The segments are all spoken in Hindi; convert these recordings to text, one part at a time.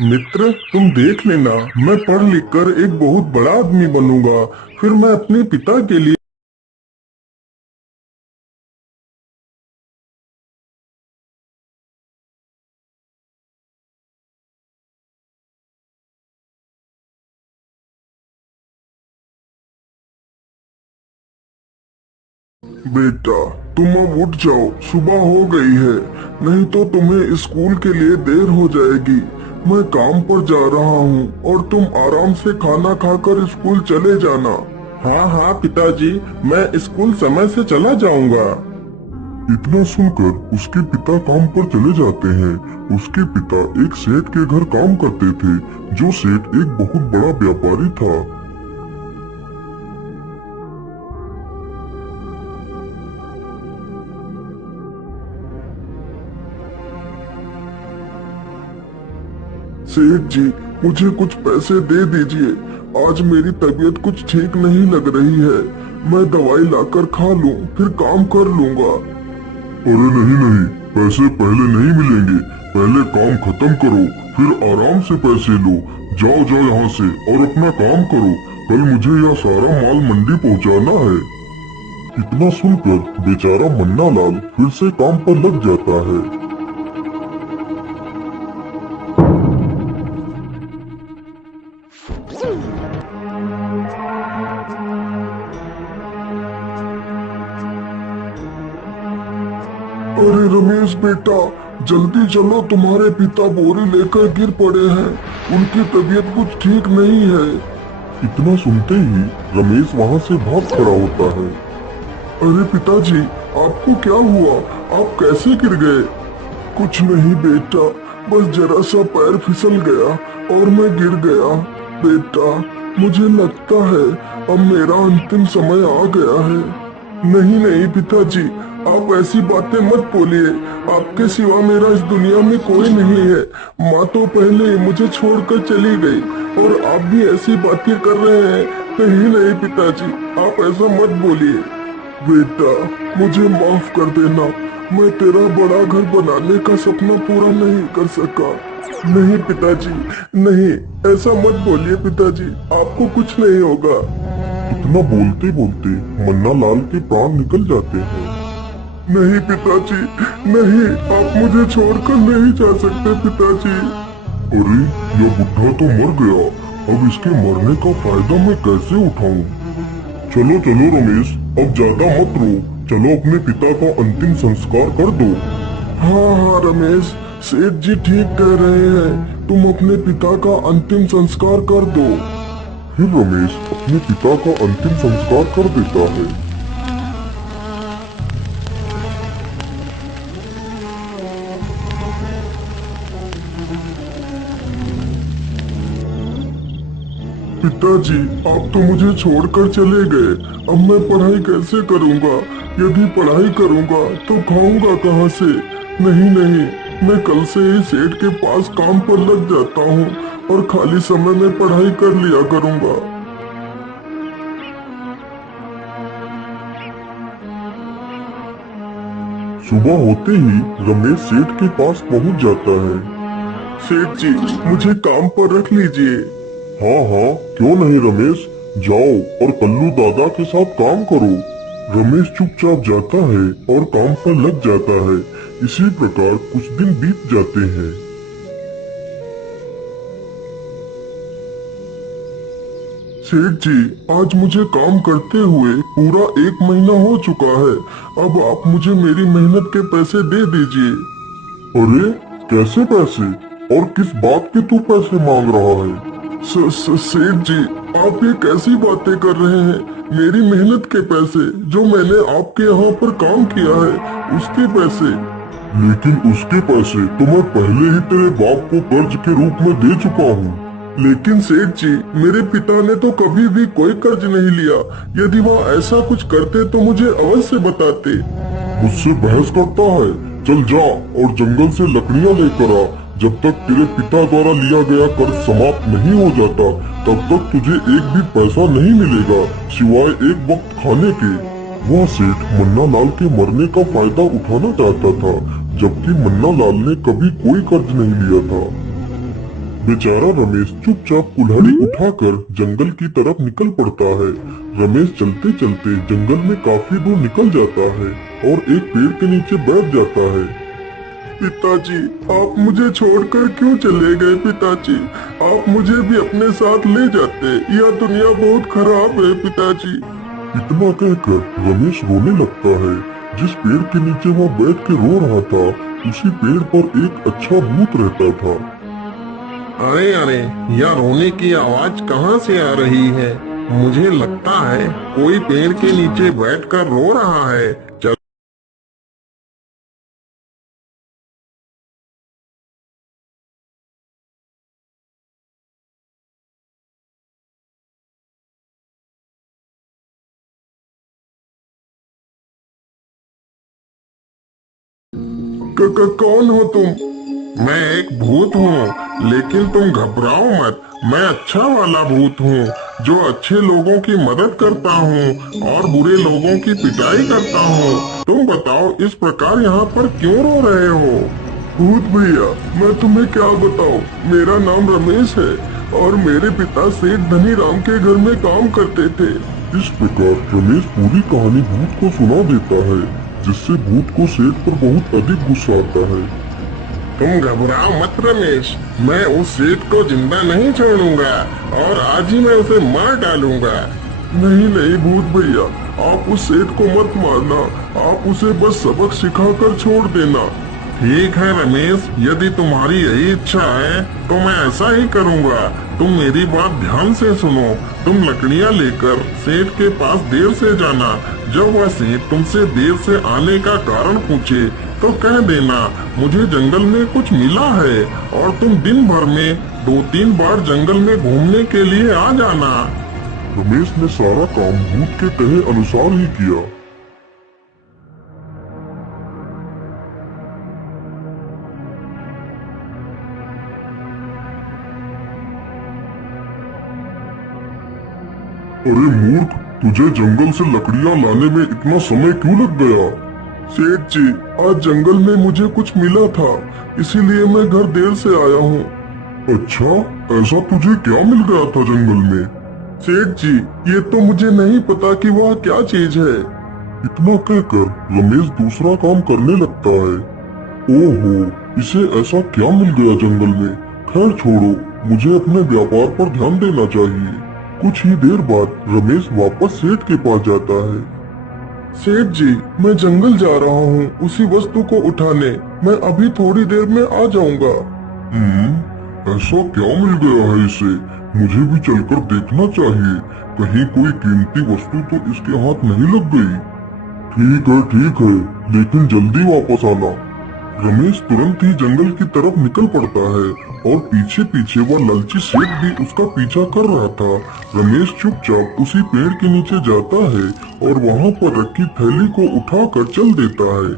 मित्र, तुम देख लेना, मैं पढ़ लिख कर एक बहुत बड़ा आदमी बनूंगा। फिर मैं अपने पिता के लिए। बेटा, तुम अब उठ जाओ, सुबह हो गई है। नहीं तो तुम्हें स्कूल के लिए देर हो जाएगी। मैं काम पर जा रहा हूँ और तुम आराम से खाना खाकर स्कूल चले जाना। हाँ हाँ पिताजी, मैं स्कूल समय से चला जाऊंगा। इतना सुनकर उसके पिता काम पर चले जाते हैं। उसके पिता एक सेठ के घर काम करते थे, जो सेठ एक बहुत बड़ा व्यापारी था। सेठ जी, मुझे कुछ पैसे दे दीजिए। आज मेरी तबीयत कुछ ठीक नहीं लग रही है। मैं दवाई लाकर खा लूं, फिर काम कर लूंगा। अरे नहीं नहीं, पैसे पहले नहीं मिलेंगे। पहले काम खत्म करो, फिर आराम से पैसे लो। जाओ जाओ यहाँ से और अपना काम करो। कल मुझे यह सारा माल मंडी पहुँचाना है। इतना सुनकर बेचारा मन्ना लाल फिर से काम पर लग जाता है। अरे रमेश बेटा, जल्दी चलो, तुम्हारे पिता बोरी लेकर गिर पड़े हैं। उनकी तबीयत कुछ ठीक नहीं है। इतना सुनते ही रमेश वहाँ से भाग खड़ा होता है। अरे पिताजी, आपको क्या हुआ? आप कैसे गिर गए? कुछ नहीं बेटा, बस जरा सा पैर फिसल गया और मैं गिर गया। बेटा, मुझे लगता है अब मेरा अंतिम समय आ गया है। नहीं नहीं पिताजी, आप ऐसी बातें मत बोलिए। आपके सिवा मेरा इस दुनिया में कोई नहीं है। माँ तो पहले ही मुझे छोड़कर चली गई और आप भी ऐसी बातें कर रहे हैं। नहीं नहीं पिताजी, आप ऐसा मत बोलिए। बेटा, मुझे माफ कर देना। मैं तेरा बड़ा घर बनाने का सपना पूरा नहीं कर सका। नहीं पिताजी, नहीं, ऐसा मत बोलिए पिताजी, आपको कुछ नहीं होगा। इतना बोलते बोलते मन्ना लाल के प्राण निकल जाते हैं। नहीं पिताजी, नहीं, आप मुझे छोड़कर नहीं जा सकते पिताजी। अरे, यह बुढ़ा तो मर गया। अब इसके मरने का फायदा मैं कैसे उठाऊं? चलो चलो रमेश, अब ज्यादा मत रो। चलो अपने पिता का अंतिम संस्कार कर दो। हाँ हाँ रमेश, सेठ जी ठीक कह रहे हैं। तुम अपने पिता का अंतिम संस्कार कर दो। फिर रमेश अपने पिता का अंतिम संस्कार कर देता है। पिताजी, आप तो मुझे छोड़कर चले गए। अब मैं पढ़ाई कैसे करूंगा? यदि पढ़ाई करूंगा तो खाऊंगा कहाँ से? नहीं नहीं, मैं कल से ही सेठ के पास काम पर लग जाता हूँ और खाली समय में पढ़ाई कर लिया करूंगा। सुबह होते ही रमेश सेठ के पास पहुंच जाता है। सेठ जी, मुझे काम पर रख लीजिए। हाँ हाँ, क्यों नहीं रमेश, जाओ और कल्लू दादा के साथ काम करो। रमेश चुपचाप जाता है और काम पर लग जाता है। इसी प्रकार कुछ दिन बीत जाते हैं। सेठ जी, आज मुझे काम करते हुए पूरा 1 महीना हो चुका है। अब आप मुझे मेरी मेहनत के पैसे दे दीजिए। अरे, कैसे पैसे? और किस बात के तू पैसे मांग रहा है? सेठ जी, आप ये कैसी बातें कर रहे हैं? मेरी मेहनत के पैसे, जो मैंने आपके यहाँ पर काम किया है, उसके पैसे। लेकिन उसके पैसे तो मैं पहले ही तेरे बाप को कर्ज के रूप में दे चुका हूँ। लेकिन सेठ जी, मेरे पिता ने तो कभी भी कोई कर्ज नहीं लिया। यदि वो ऐसा कुछ करते तो मुझे अवश्य बताते। मुझसे बहस करता है? चल जा और जंगल से लकड़ियाँ लेकर आ। जब तक तेरे पिता द्वारा लिया गया कर्ज समाप्त नहीं हो जाता, तब तक तुझे एक भी पैसा नहीं मिलेगा, सिवाय एक वक्त खाने के। वह सेठ मन्ना लाल के मरने का फायदा उठाना चाहता था, जबकि मन्ना लाल ने कभी कोई कर्ज नहीं लिया था। बेचारा रमेश चुपचाप कुल्हाड़ी उठाकर जंगल की तरफ निकल पड़ता है। रमेश चलते चलते जंगल में काफी दूर निकल जाता है और एक पेड़ के नीचे बैठ जाता है। पिताजी, आप मुझे छोड़कर क्यों चले गए पिताजी? आप मुझे भी अपने साथ ले जाते। यह दुनिया बहुत खराब है पिताजी। इतना कहकर रमेश रोने लगता है। जिस पेड़ के नीचे वह बैठ के रो रहा था, उसी पेड़ पर एक अच्छा भूत रहता था। अरे अरे, यह रोने की आवाज कहाँ से आ रही है? मुझे लगता है कोई पेड़ के नीचे बैठकर रो रहा है। चल कौन हो तुम? मैं एक भूत हूँ, लेकिन तुम घबराओ मत। मैं अच्छा वाला भूत हूँ, जो अच्छे लोगों की मदद करता हूँ और बुरे लोगों की पिटाई करता हूँ। तुम बताओ, इस प्रकार यहाँ पर क्यों रो रहे हो? भूत भैया, मैं तुम्हें क्या बताऊँ? मेरा नाम रमेश है और मेरे पिता सेठ धनी राम के घर में काम करते थे। इस प्रकार रमेश पूरी कहानी भूत को सुना देता है, जिससे भूत को सेठ पर बहुत अधिक गुस्सा आता है। तुम घबराओ मत रमेश, मैं उस सेठ को जिंदा नहीं छोड़ूंगा और आज ही मैं उसे मार डालूंगा। नहीं नहीं भूत भैया, आप उस सेठ को मत मारना। आप उसे बस सबक सिखाकर छोड़ देना। ठीक है रमेश, यदि तुम्हारी यही इच्छा है तो मैं ऐसा ही करूंगा। तुम मेरी बात ध्यान से सुनो। तुम लकड़ियां लेकर सेठ के पास देर से जाना। जब वह सेठ तुमसे देर से आने का कारण पूछे तो कह देना, मुझे जंगल में कुछ मिला है और तुम दिन भर में 2-3 बार जंगल में घूमने के लिए आ जाना। रमेश ने सारा काम भूत के कहे अनुसार ही किया। अरे मूर्ख, तुझे जंगल से लकड़ियां लाने में इतना समय क्यों लग गया? सेठ जी, आज जंगल में मुझे कुछ मिला था, इसीलिए मैं घर देर से आया हूँ। अच्छा, ऐसा तुझे क्या मिल गया था जंगल में? सेठ जी, ये तो मुझे नहीं पता कि वह क्या चीज है। इतना कहकर रमेश दूसरा काम करने लगता है। ओहो, इसे ऐसा क्या मिल गया जंगल में? खैर छोड़ो, मुझे अपने व्यापार पर ध्यान देना चाहिए। कुछ ही देर बाद रमेश वापस सेठ के पास जाता है। सेठ जी, मैं जंगल जा रहा हूँ उसी वस्तु को उठाने। मैं अभी थोड़ी देर में आ जाऊंगा। ऐसा क्या मिल गया है इसे? मुझे भी चलकर देखना चाहिए, कहीं कोई कीमती वस्तु तो इसके हाथ नहीं लग गई। ठीक है, लेकिन जल्दी वापस आना। रमेश तुरंत ही जंगल की तरफ निकल पड़ता है और पीछे पीछे वह लालची सेठ भी उसका पीछा कर रहा था। रमेश चुपचाप उसी पेड़ के नीचे जाता है और वहाँ पर रखी थैली को उठाकर चल देता है।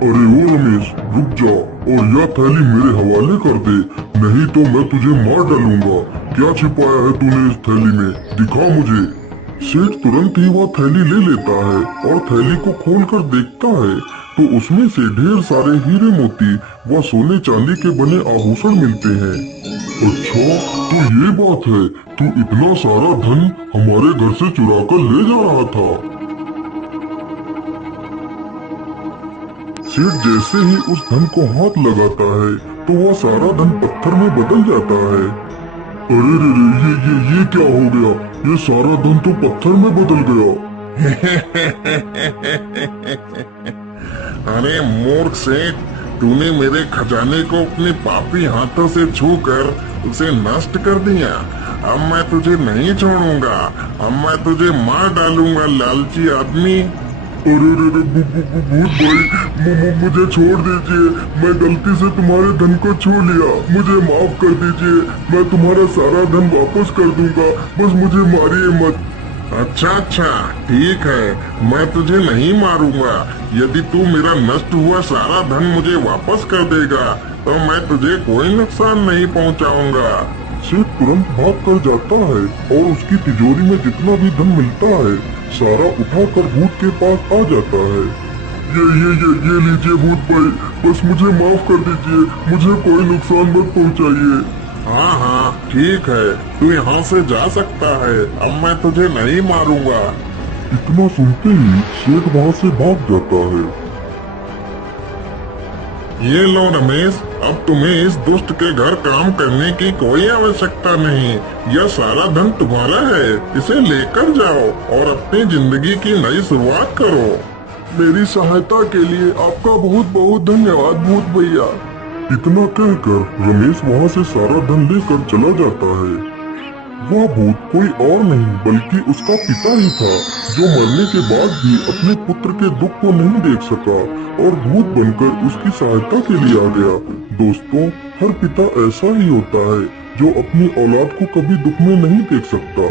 अरे ओ रमेश, रुक जा और यह थैली मेरे हवाले कर दे, नहीं तो मैं तुझे मार डालूंगा। क्या छिपाया है तूने इस थैली में? दिखा मुझे। सेठ तुरंत ही वह थैली ले लेता है और थैली को खोलकर देखता है तो उसमें से ढेर सारे हीरे मोती व सोने चांदी के बने आभूषण मिलते हैं। अच्छा, तो ये बात है, तू इतना सारा धन हमारे घर से चुरा कर ले जा रहा था। सेठ जैसे ही उस धन को हाथ लगाता है तो वह सारा धन पत्थर में बदल जाता है। अरे रे, ये क्या हो गया? ये सारा धन तो पत्थर में बदल गया। अरे मूर्ख सेठ, तूने मेरे खजाने को अपने पापी हाथों से छूकर उसे नष्ट कर दिया। अब मैं तुझे नहीं छोड़ूंगा, अब मैं तुझे मार डालूंगा लालची आदमी। अरे भूत भाई, मुझे छोड़ दीजिए। मैं गलती से तुम्हारे धन को छू लिया, मुझे माफ कर दीजिए। मैं तुम्हारा सारा धन वापस कर दूंगा, बस मुझे मारिए मत। अच्छा, ठीक है, मैं तुझे नहीं मारूंगा। यदि तू मेरा नष्ट हुआ सारा धन मुझे वापस कर देगा तो मैं तुझे कोई नुकसान नहीं पहुंचाऊंगा। सेठ तुरंत भाग कर जाता है और उसकी तिजोरी में जितना भी धन मिलता है सारा उठाकर भूत के पास आ जाता है। ये लीजिए भूत भाई, बस मुझे माफ कर दीजिए, मुझे कोई नुकसान मत पहुंचाइए। हाँ हाँ ठीक है, तू यहाँ से जा सकता है, अब मैं तुझे नहीं मारूंगा। इतना सुनते ही शेर वहाँ से भाग जाता है। ये लो रमेश, अब तुम्हें इस दुष्ट के घर काम करने की कोई आवश्यकता नहीं। यह सारा धन तुम्हारा है, इसे लेकर जाओ और अपनी जिंदगी की नई शुरुआत करो। मेरी सहायता के लिए आपका बहुत बहुत धन्यवाद भूत भैया। इतना कहकर रमेश वहाँ से सारा धन लेकर चला जाता है। वह भूत कोई और नहीं बल्कि उसका पिता ही था, जो मरने के बाद भी अपने पुत्र के दुख को नहीं देख सका और भूत बनकर उसकी सहायता के लिए आ गया। दोस्तों, हर पिता ऐसा ही होता है जो अपनी औलाद को कभी दुख में नहीं देख सकता।